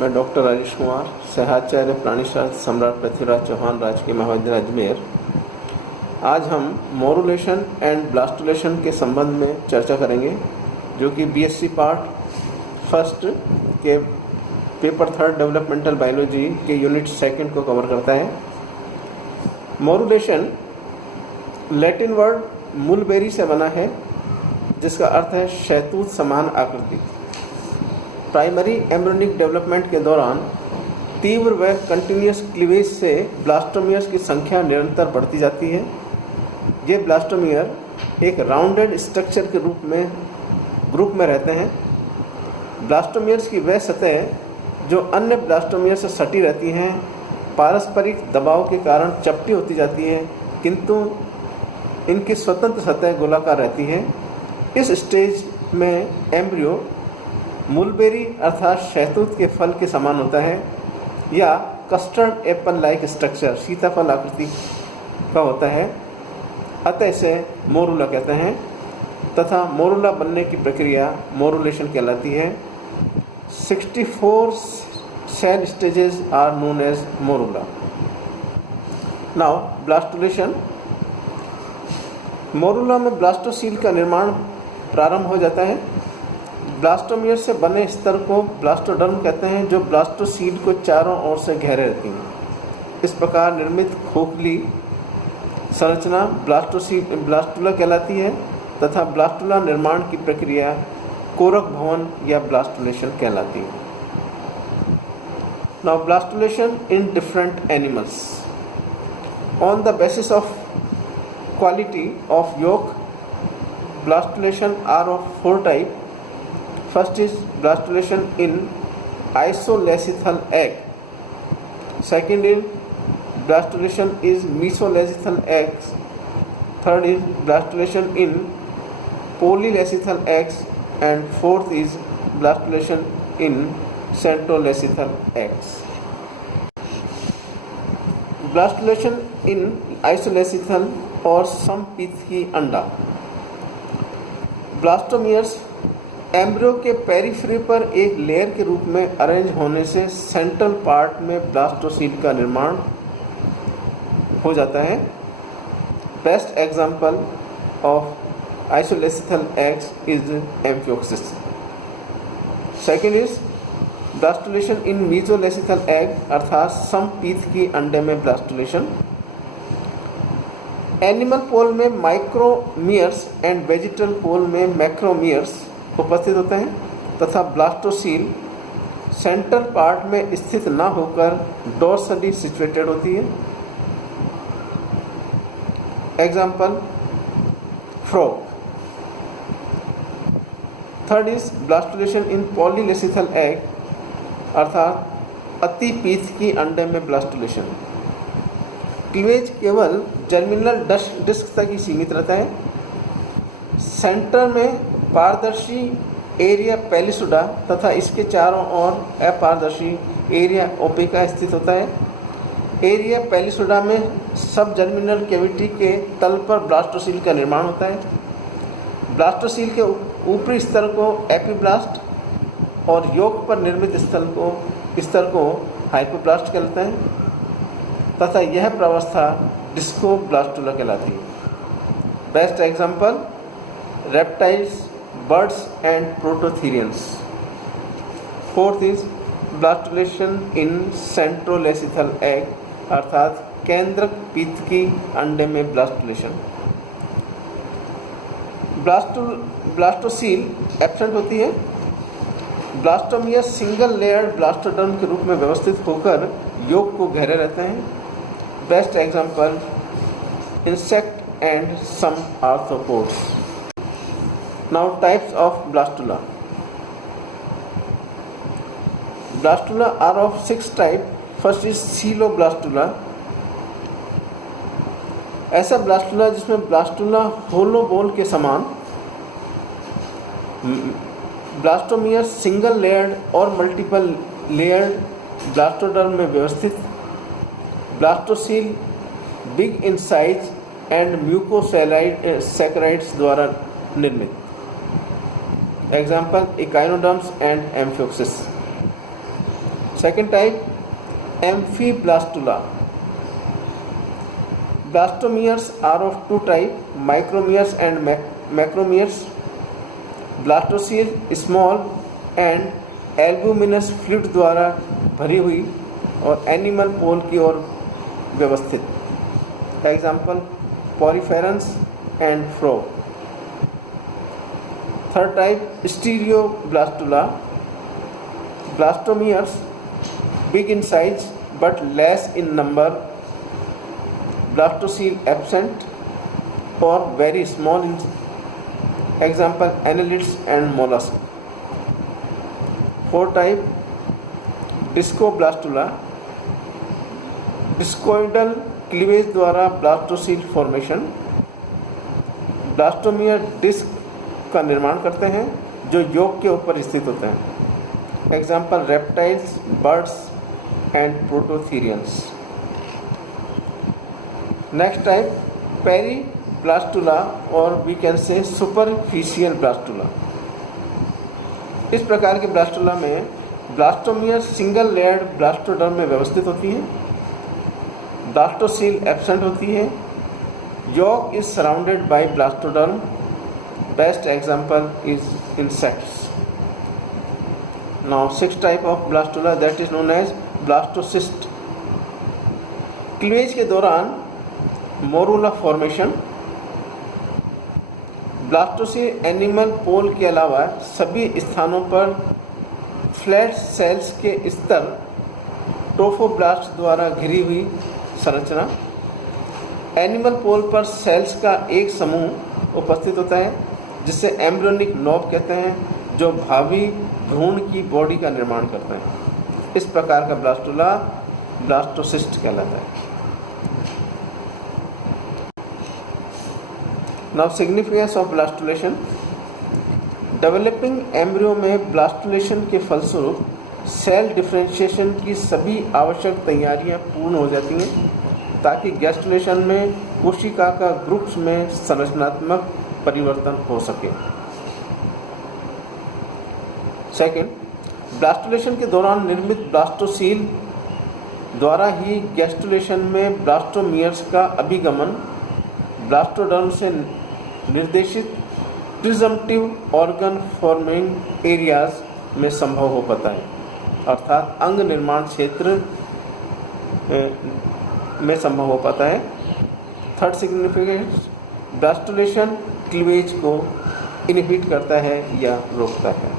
मैं डॉक्टर राजेश कुमार, सहाचार्य प्राणीशास्त्र सम्राट पृथ्वीराज चौहान राजकीय महाविद्यालय अजमेर। आज हम मोरुलेशन एंड ब्लास्टुलेशन के संबंध में चर्चा करेंगे, जो कि बीएससी पार्ट फर्स्ट के पेपर 3 डेवलपमेंटल बायोलॉजी के यूनिट 2 को कवर करता है। मोरुलेशन लैटिन वर्ड मुलबेरी से बना है, जिसका अर्थ है शहतूत समान आकृति। प्राइमरी एम्ब्रियोनिक डेवलपमेंट के दौरान तीव्र व कंटिन्यूस क्लीवेज से ब्लास्टोमियर्स की संख्या निरंतर बढ़ती जाती है। ये ब्लास्टोमियर एक राउंडेड स्ट्रक्चर के ग्रुप में रहते हैं। ब्लास्टोमियर्स की वह सतह जो अन्य ब्लास्टोमियर से सटी रहती हैं, पारस्परिक दबाव के कारण चपटी होती जाती है, किंतु इनकी स्वतंत्र सतह गोलाकार रहती है। इस स्टेज में एम्ब्रियो मुलबेरी अर्थात शहतूत के फल के समान होता है, या कस्टर्ड एप्पल लाइक स्ट्रक्चर सीताफल आकृति का होता है। अतः इसे मोरुला कहते हैं तथा मोरुला बनने की प्रक्रिया मोरुलेशन कहलाती है। 64 cell stages are known as morula. Now blastulation. Morula में ब्लास्टोसील का निर्माण प्रारंभ हो जाता है। ब्लास्टोमियर से बने स्तर को ब्लास्टोडर्म कहते हैं, जो ब्लास्टोसील को चारों ओर से घेरे रहती हैं। इस प्रकार निर्मित खोखली संरचना ब्लास्टुला कहलाती है तथा ब्लास्टुला निर्माण की प्रक्रिया कोरक भवन या ब्लास्टुलेशन कहलाती है। Now blastulation in different animals. On the basis of quality of yolk, blastulation are of 4 type. First is blastulation in isoleucithal egg. Second is blastulation is mesoleucithal eggs. Third is blastulation in polyleucithal eggs, and fourth is blastulation in centroleucithal eggs. Blastulation in isoleucithal और समपीतकी अंडा। Blastomeres embryo के periphery पर एक layer के रूप में arrange होने से सेंट्रल पार्ट में ब्लास्टोसील का निर्माण हो जाता है। Best example of isolecithal eggs is amphioxus. Second is blastulation in mesolecithal egg अर्थात समपीतकी अंडे में ब्लास्टुलेशन। एनिमल पोल में माइक्रोमियर्स एंड वेजिटल पोल में मैक्रोमियर्स उपस्थित होते हैं तथा ब्लास्टोसील सेंटर पार्ट में स्थित न होकर डोर्सली सिचुएटेड होती है। Example frog. Third is blastulation in polylecithal egg अर्थात अति पीतकी अंडे में ब्लास्टुलेशन। क्लीवेज केवल जर्मिनल डिस्क तक ही सीमित रहता है। सेंटर में पारदर्शी एरिया पेलिसुडा तथा इसके चारों ओर अपारदर्शी एरिया ओपिका स्थित होता है। एरिया पेलिसुडा में सब जर्मिनल कैविटी के तल पर ब्लास्टोसील का निर्माण होता है। ब्लास्टोसील के ऊपरी स्तर को एपीब्लास्ट और योक पर निर्मित स्तर को हाइपोब्लास्ट कहलाता है तथा यह प्रावस्था डिस्कोब्लास्टुला कहलाती है। Best example reptiles, birds and prototherians. Fourth is blastulation in centroleucithal egg अर्थात केंद्रक पीतकी अंडे में ब्लास्टुलेशन। ब्लास्टोसील एब्सेंट होती है। ब्लास्टोमियर सिंगल लेयर्ड ब्लास्टोडर्म के रूप में व्यवस्थित होकर योक को घेरे रहते हैं। Best example insect and some arthropods. Now types of blastula. Blastula are of 6 types. First is coeloblastula. ऐसा ब्लास्टुला जिसमें ब्लास्टुला होलो बॉल के समान ब्लास्टोमियर सिंगल लेयर्ड और मल्टीपल लेयर्ड ब्लास्टोडर्म में व्यवस्थित। Blastocoel big in size and mucosaccharides द्वारा निर्मित। Example, echinoderms and amphioxus. Second type amphiblastula. Blastomeres are of two types, micromeres and macromeres. Blastocele small and albuminous fluid द्वारा भरी हुई और animal पोल की ओर व्यवस्थित. Example poriferans and frog. Third type stereoblastula. Blastomeres big in size but less in number. Blastocele absent or very small in example annelids and mollusks. Fourth type Discoblastula. Discoidal cleavage द्वारा blastocoel formation. Blastomere disc का निर्माण करते हैं जो York के ऊपर स्थित होते हैं. Example reptiles, birds and prototherians. Next type periblastula और we can say superficial blastula. इस प्रकार के ब्लास्टुला में ब्लास्टोमियर सिंगल लेयर्ड ब्लास्टोडर्म में व्यवस्थित होती है. ब्लास्टोसील एब्सेंट होती है. Yolk is surrounded by blastoderm. Best example is insects. Now six type of blastula that is known as blastocyst. Cleavage के दौरान morula formation. Blastocoel animal pole के अलावा सभी स्थानों पर फ्लैट सेल्स के स्तर ट्रोफोब्लास्ट द्वारा घिरी हुई संरचना. एनिमल पोल पर सेल्स का एक समूह उपस्थित होता है जिसे एम्ब्रियोनिक नॉब कहते हैं, जो भावी भ्रूण की बॉडी का निर्माण करते हैं. इस प्रकार का ब्लास्टुला ब्लास्टोसिस्ट कहलाता है. Now significance of blastulation. Developing embryo में ब्लास्टुलेशन के फलस्वरूप सेल डिफरेंशिएशन की सभी आवश्यक तैयारियां पूर्ण हो जाती हैं ताकि गैस्ट्रुलेशन में कोशिका का ग्रुप्स में संरचनात्मक परिवर्तन हो सके. सेकेंड, ब्लास्टुलेशन के दौरान निर्मित ब्लास्टोसील द्वारा ही गैस्ट्रुलेशन में ब्लास्टोमियर्स का अभिगमन ब्लास्टोडर्म से निर्देशित प्रिजम्पटिव ऑर्गन फॉर्मिंग एरियाज में संभव हो पाता है, अर्थात अंग निर्माण क्षेत्र में संभव हो पाता है. थर्ड सिग्निफिकेंस, ब्लास्टुलेशन क्लीवेज को इनहिबिट करता है या रोकता है.